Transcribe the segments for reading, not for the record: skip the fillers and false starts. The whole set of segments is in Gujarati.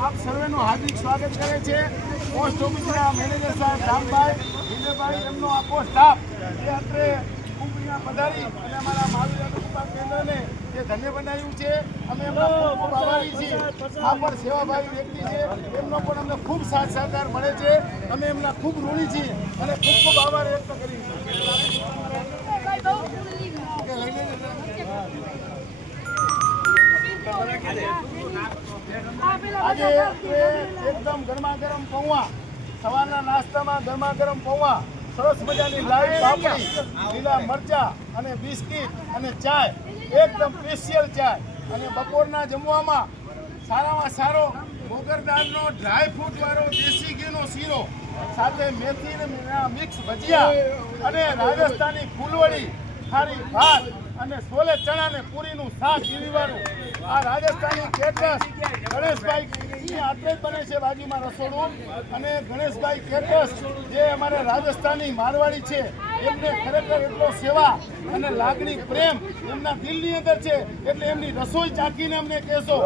આપ સર્વેનું હાર્દિક સ્વાગત કરે છે. પોસ્ટ ઓફિસના મેનેજર સાહેબ રામભાઈ વિજયભાઈ એમનો આખો સ્ટાફ જે અત્રે કંપનીમાં પધારી અને અમારા મહાવીર અનુકંપા કેન્દ્રને જે ધન્ય બનાવ્યું છે. અમે એમના ખૂબ આભારી છીએ. આ પણ સેવાભાવી વ્યક્તિ છે, એમનો પણ અમને ખૂબ સાથ સહકાર મળે છે. અમે એમના ખૂબ ઋણી છીએ અને ખૂબ ખૂબ આભાર વ્યક્ત કરીએ છીએ. આજે એકદમ ગરમા ગરમ પૌવા, સવારના નાસ્તામાં ગરમા ગરમ પૌવા, સરસ મજાની લાઈવ પાપડી, લીલા મરચા અને બિસ્કિટ અને ચાય, એકદમ સ્પેશિયલ ચાય. અને બપોરના જમવામાં સારામાં સારો મોગરદાળનો ડ્રાય ફ્રૂટ વાળો દેશી ઘીનો શીરો, સાથે મેથીના મિક્સ ભજીયા અને રાજસ્થાની ફૂલવડી, ખારી ભાત અને છોલે ચણા ને પૂરીનું શાક જીવીવાળું. આ રાજસ્થાની કેટરસ ગણેશભાઈ આટલે જ બને છે બાજુમાં રસોડું. અને ગણેશભાઈ કેટરસ જે અમારે રાજસ્થાની મારવાડી છે, એમને ખરેખર એટલો સેવા અને લાગણી પ્રેમ એમના દિલની અંદર છે. એટલે એમની રસોઈ ચાખીને અમને કહેશો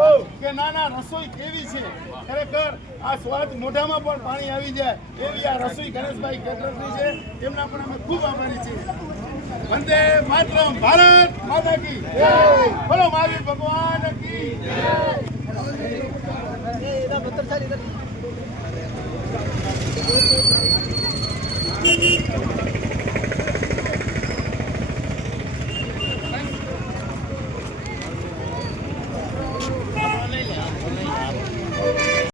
કે ના ના રસોઈ કેવી છે. ખરેખર આ સ્વાદ મોઢામાં પણ પાણી આવી જાય એવી આ રસોઈ ગણેશભાઈ કેટરસની છે. એમના પણ અમે ખૂબ આભારી છીએ. વંદે માતરમ, ભારત માતા કી જય, બોલો મહાવીર ભગવાન કી જય.